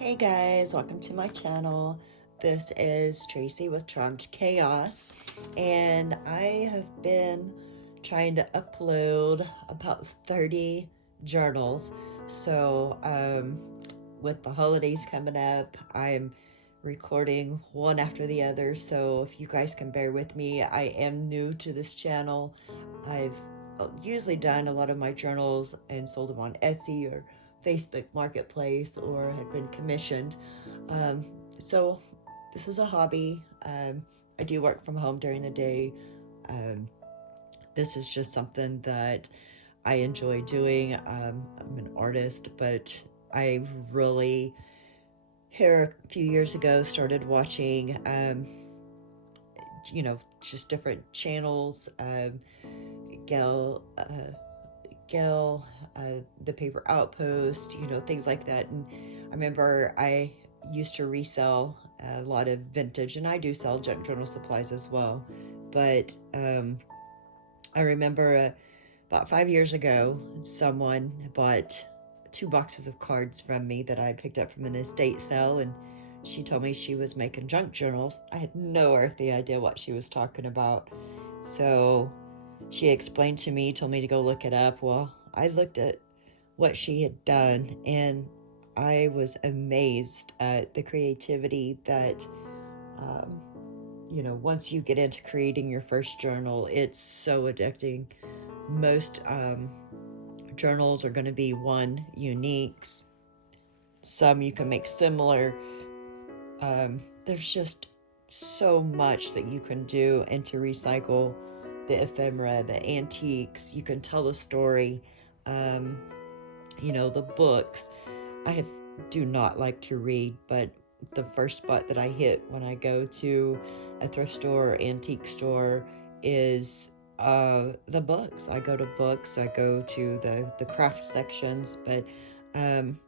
Hey guys, welcome to my channel. This is Tracy with Charmed Chaos, and I have been trying to upload about 30 journals. So, with the holidays coming up, I'm recording one after the other. So, if you guys can bear with me, I am new to this channel. I've usually done a lot of my journals and sold them on Etsy or Facebook Marketplace or had been commissioned. Um, so this is a hobby. I do work from home during the day. Um, this is just something that I enjoy doing. I'm an artist, but I really, here a few years ago, started watching, just different channels. Gal, Gill, the Paper Outpost, things like that. And I remember I used to resell a lot of vintage, and I do sell junk journal supplies as well. But I remember about 5 years ago, someone bought 2 boxes of cards from me that I picked up from an estate sale, and she told me she was making junk journals. I had no earthly idea what she was talking about. So she explained to me, told me to go look it up. Well, I looked at what she had done, and I was amazed at the creativity that, um, once you get into creating your first journal, it's so addicting. Most journals are going to be one uniques. Some you can make similar. There's just so much that you can do, and to recycle the ephemera, the antiques. You can tell the story. Um, the books. Do not like to read, but the first spot that I hit when I go to a thrift store or antique store is the books. I go to books. I go to the craft sections. But um,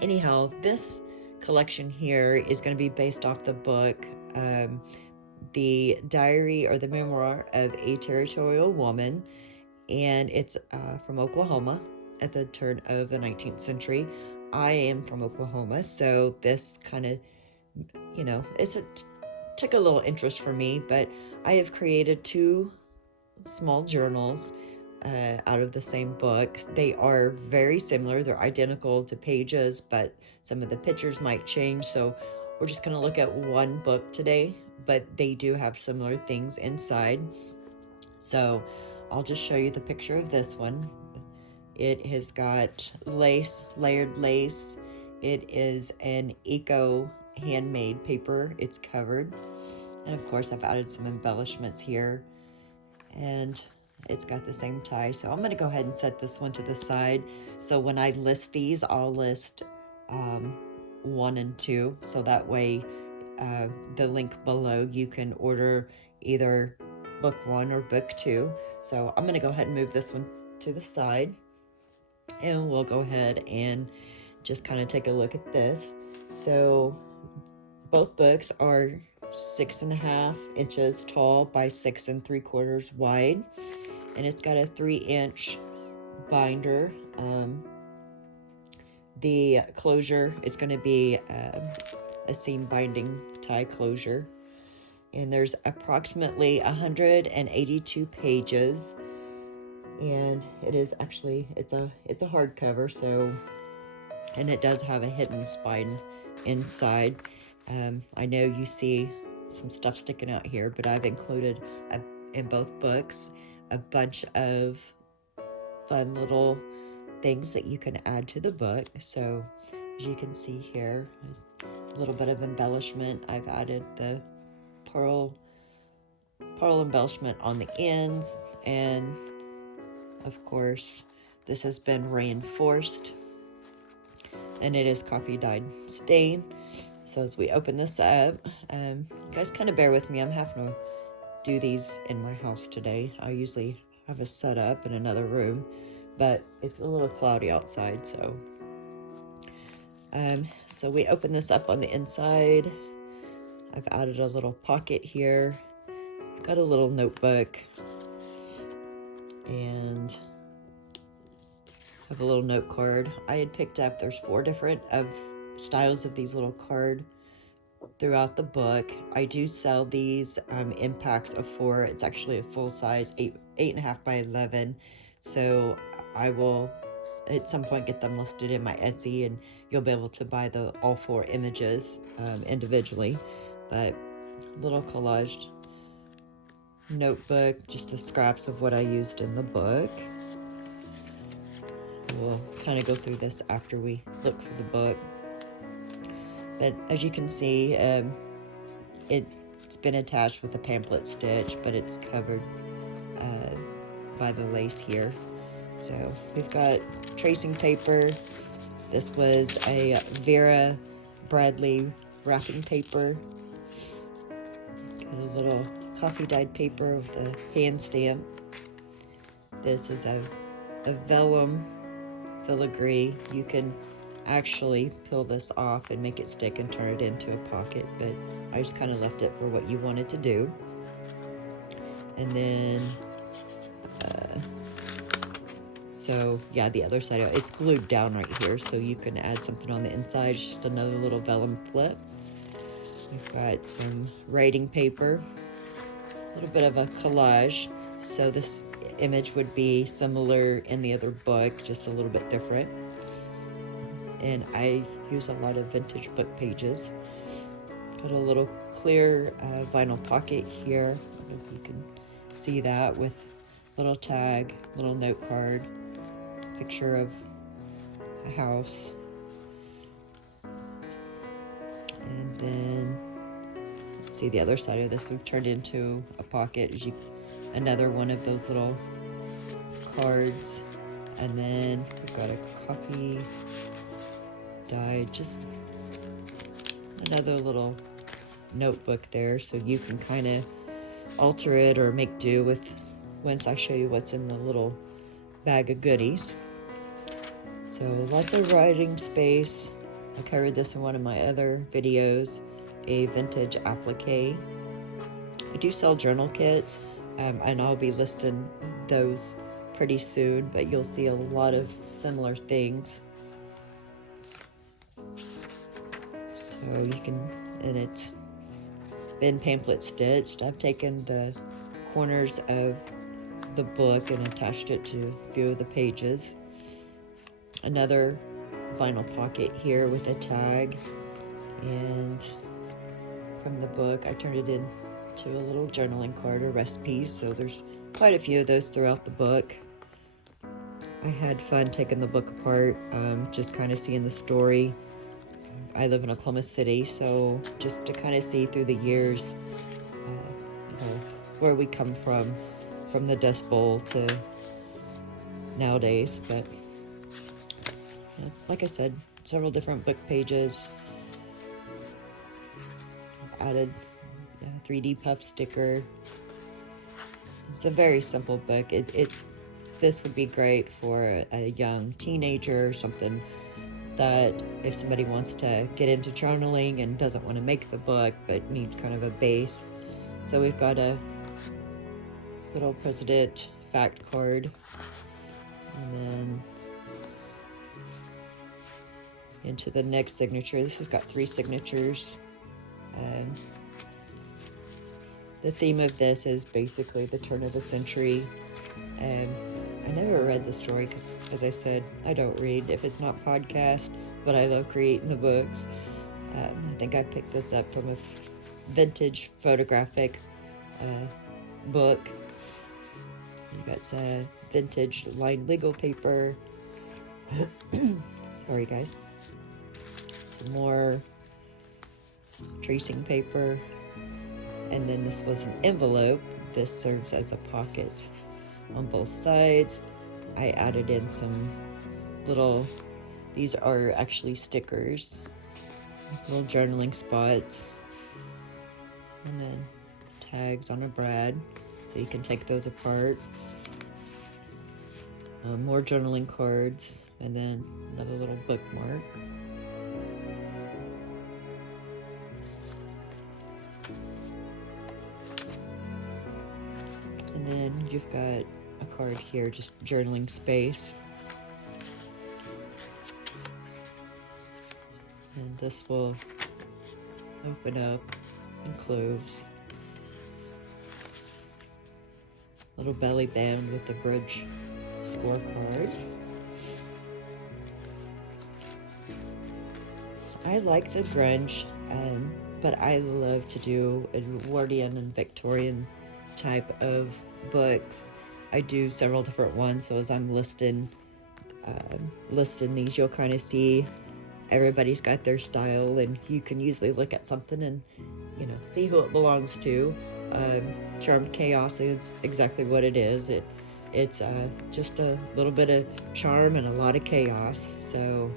anyhow, this collection here is going to be based off the book, the diary or the memoir of a territorial woman, and it's from Oklahoma at the turn of the 19th century. I am from Oklahoma, so this kind of, took a little interest for me, but I have created 2 small journals out of the same book. They are very similar. They're identical to pages, but some of the pictures might change. So we're just going to look at one book today, but they do have similar things inside. So I'll just show you the picture of this one. It has got lace, layered lace. It is an eco handmade paper. It's covered. And of course, I've added some embellishments here. And it's got the same tie. So I'm going to go ahead and set this one to the side. So when I list these, I'll list 1 and 2. So that way, the link below, you can order either book 1 or book 2. So I'm going to go ahead and move this one to the side. And we'll go ahead and just kind of take a look at this. So both books are 6.5 inches tall by 6 3/4 wide, and it's got a 3-inch binder. The closure is going to be a seam binding tie closure, and there's approximately 182 pages. And it is actually, it's a hardcover, so, and it does have a hidden spine inside. I know you see some stuff sticking out here, but I've included in both books a bunch of fun little things that you can add to the book. So as you can see here, a little bit of embellishment. I've added the pearl embellishment on the ends, and of course, this has been reinforced, and it is coffee dyed stain. So as we open this up, you guys kind of bear with me. I'm having to do these in my house today. I usually have a setup in another room, but it's a little cloudy outside. So we open this up on the inside. I've added a little pocket here. Got a little notebook, and have a little note card. I had picked up, there's 4 different of styles of these little card throughout the book. I do sell these in packs of 4. It's actually a full size, 8.5 by 11. So I will at some point get them listed in my Etsy, and you'll be able to buy all 4 images individually. But little collaged notebook, just the scraps of what I used in the book. We'll kind of go through this after we look through the book. But as you can see, it's been attached with a pamphlet stitch, but it's covered by the lace here. So we've got tracing paper. This was a Vera Bradley wrapping paper. Got a little coffee dyed paper with the hand stamp. This is a vellum filigree. You can actually peel this off and make it stick and turn it into a pocket, but I just kind of left it for what you wanted to do. And then so yeah, the other side, it's glued down right here, so you can add something on the inside. It's just another little vellum flip. We've got some writing paper, a little bit of a collage. So this image would be similar in the other book, just a little bit different. And I use a lot of vintage book pages. Got a little clear vinyl pocket here. I don't know if you can see that, with little tag, little note card, picture of a house. And then, let's see, the other side of this we've turned into a pocket. Another one of those little cards. And then we've got a coffee dyed, just another little notebook there, so you can kind of alter it or make do with once I show you what's in the little bag of goodies. So lots of writing space. I covered this in one of my other videos, a vintage applique. I do sell journal kits, and I'll be listing those pretty soon, but you'll see a lot of similar things. So you can, and it's been pamphlet stitched. I've taken the corners of the book and attached it to a few of the pages. Another vinyl pocket here with a tag, and from the book I turned it into a little journaling card or recipe, so there's quite a few of those throughout the book. I had fun taking the book apart, just kind of seeing the story. I live in Oklahoma City, so just to kind of see through the years, where we come from the Dust Bowl to nowadays. But like I said, several different book pages. Added 3D puff sticker. It's a very simple book. This would be great for a young teenager or something, that if somebody wants to get into journaling and doesn't want to make the book but needs kind of a base. So we've got a little president fact card, and then into the next signature. This has got 3 signatures. The theme of this is basically the turn of the century. I never read the story because, as I said, I don't read if it's not podcast, but I love creating the books. I think I picked this up from a vintage photographic book. You got some vintage lined legal paper. Sorry, guys. Some more tracing paper. And then this was an envelope. This serves as a pocket on both sides. I added in some little, these are actually stickers, little journaling spots, and then tags on a brad, so you can take those apart. More journaling cards, and then another little bookmark. And then you've got a card here, just journaling space. And this will open up and close. Little belly band with the bridge scorecard. I like the grunge, but I love to do Edwardian and Victorian type of books. I do several different ones, so as I'm listing these, you'll kind of see everybody's got their style, and you can usually look at something and, you know, see who it belongs to. Charmed Chaos is exactly what it is. It's just a little bit of charm and a lot of chaos. So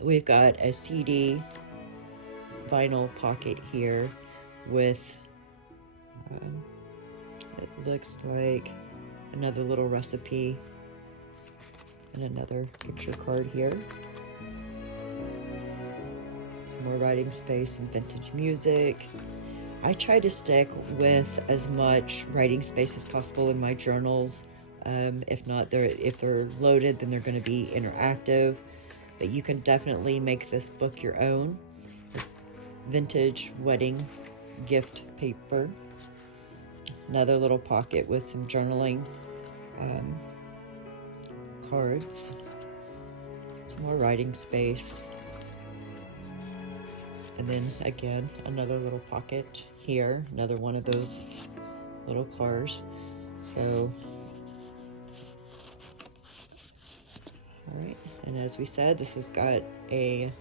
we've got a CD vinyl pocket here with it looks like another little recipe and another picture card here. Some more writing space, some vintage music. I try to stick with as much writing space as possible in my journals. If not, if they're loaded, then they're going to be interactive. But you can definitely make this book your own. It's vintage wedding gift paper. Another little pocket with some journaling cards. Some more writing space. And then again, another little pocket here, another one of those little cars. So, all right, and as we said, this has got a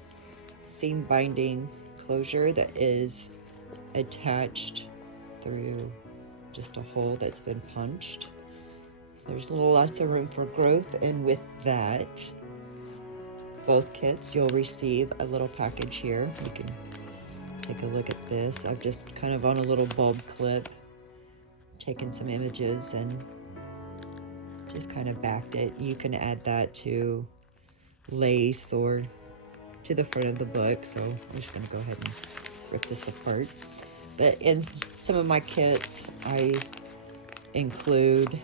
seam binding closure that is attached through just a hole that's been punched. There's lots of room for growth, and with that, both kits, you'll receive a little package here. You can take a look at this. I've just kind of on a little bulb clip taken some images and just kind of backed it. You can add that to lace or to the front of the book. So I'm just going to go ahead and rip this apart. But in some of my kits, I include,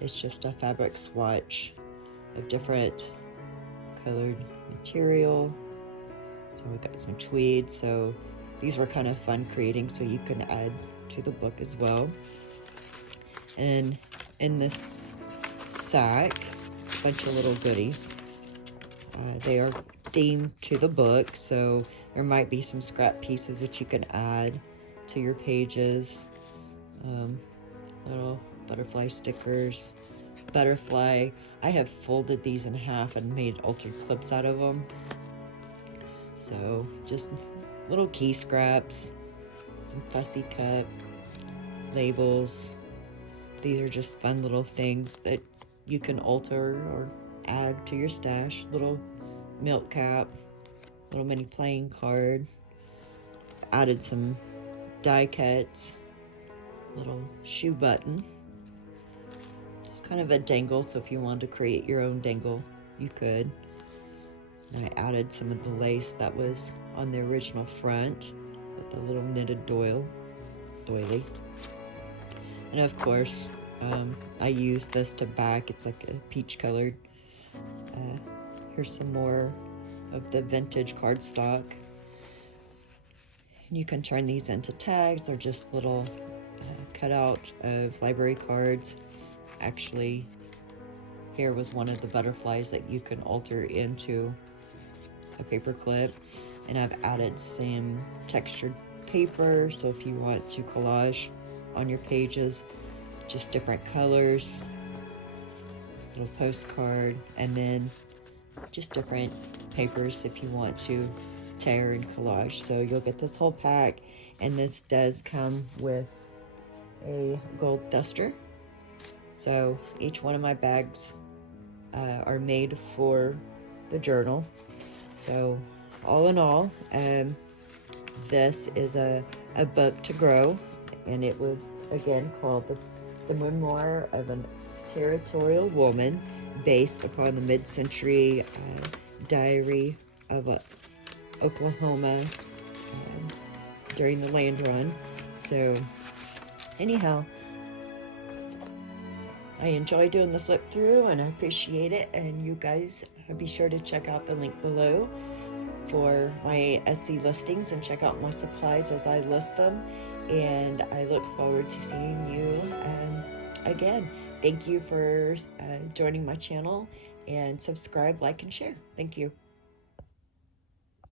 it's just a fabric swatch of different colored material. So we got some tweed, so these were kind of fun creating, so you can add to the book as well. And in this sack, a bunch of little goodies. They are themed to the book, so there might be some scrap pieces that you can add to your pages. Little butterfly stickers. Butterfly, I have folded these in half and made altered clips out of them. So just little key scraps, some fussy cut labels. These are just fun little things that you can alter or add to your stash. Little milk cap, little mini playing card. Added some die cuts, little shoe button. Kind of a dangle, so if you wanted to create your own dangle, you could. And I added some of the lace that was on the original front with the little knitted doily. And of course, I use this to back. It's like a peach colored. Here's some more of the vintage cardstock. And you can turn these into tags or just little cutout of library cards. Actually, here was one of the butterflies that you can alter into a paper clip, and I've added some textured paper, so if you want to collage on your pages, just different colors, little postcard, and then just different papers if you want to tear and collage. So you'll get this whole pack, and this does come with a gold duster. So each one of my bags are made for the journal. So all in all, this is a book to grow, and it was again called the Memoir of a Territorial Woman, based upon the mid-century diary of Oklahoma during the land run. So anyhow, I enjoy doing the flip through and I appreciate it, and you guys be sure to check out the link below for my Etsy listings and check out my supplies as I list them. And I look forward to seeing you again. Thank you for joining my channel, and subscribe, like, and share. Thank you.